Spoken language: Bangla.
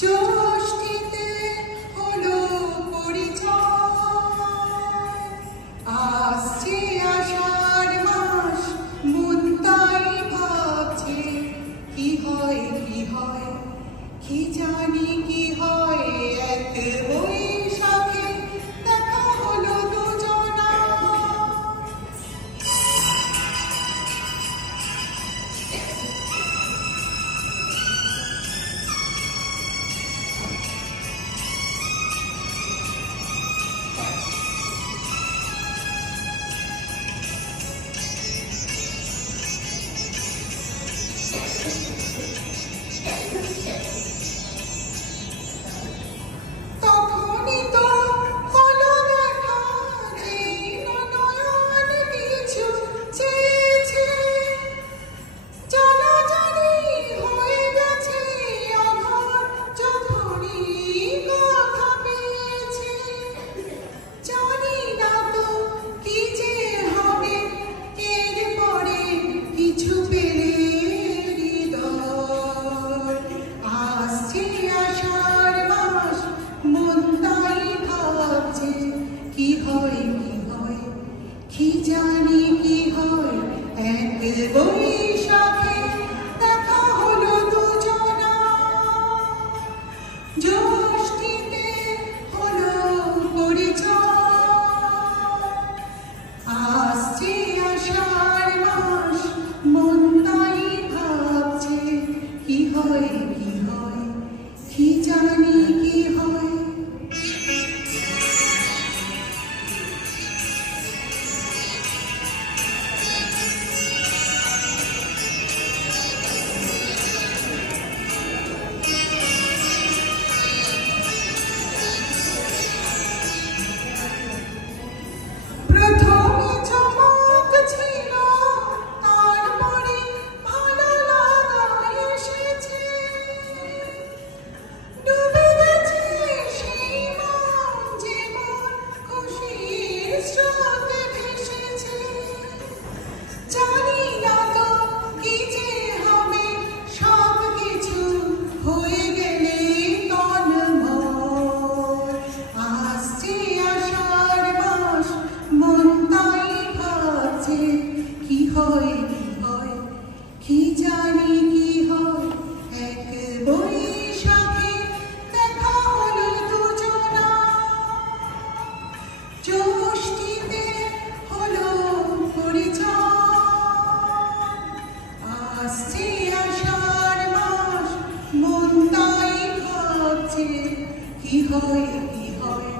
জ্যৈষ্ঠীতে হলো পরিচয়, আসছে আষাঢ় মাস, মন তাই ভাবছে কি হয় কি হয়, কি জানি কি হয়। এক বৈশাখে দেখা হলো দুজনা। তখনই তো হলো দেখা, যে নয়ন কিছু চেয়েছে, জানাজানি হয়ে গেছে অঘর যখনই কথা পেয়েছে। জানি না তো কি যে হবে এরপরে, কিছু পেলে হৃদয়। আসছে আষাঢ় মাস, মন তাই ভাবছে কি হয় কি হয়, কি জানি কি হয়। এক বৈশাখে দেখা হলো দুজনা। জ্যৈষ্ঠীতে হলো পরিচয়, আসছে আষাঢ় মাস, মন তাই ভাবছে কি হয় কি হয়, কি জানি কি হয়। প্রথমে চমক ছিল, তারপরে ভালো লাগা এসেছে। ডুবে গেছে সেই মন, যে মন খুশির স্রোতে ভেসেছে। জানি না তো কি যে হবে, সব কিছু হয়ে গেলে তন্ময়। আসছে আষাঢ় মাস, মন তাই ভাবছে কি হয় কি হয়, কি জানি কি হয়। এক বৈশাখে দেখা হলো দুজনা। জ্যৈষ্ঠীতে হলো পরিচয়, আসছে আষাঢ় মাস, মন তাই ভাবছে কি হয় কি হয়।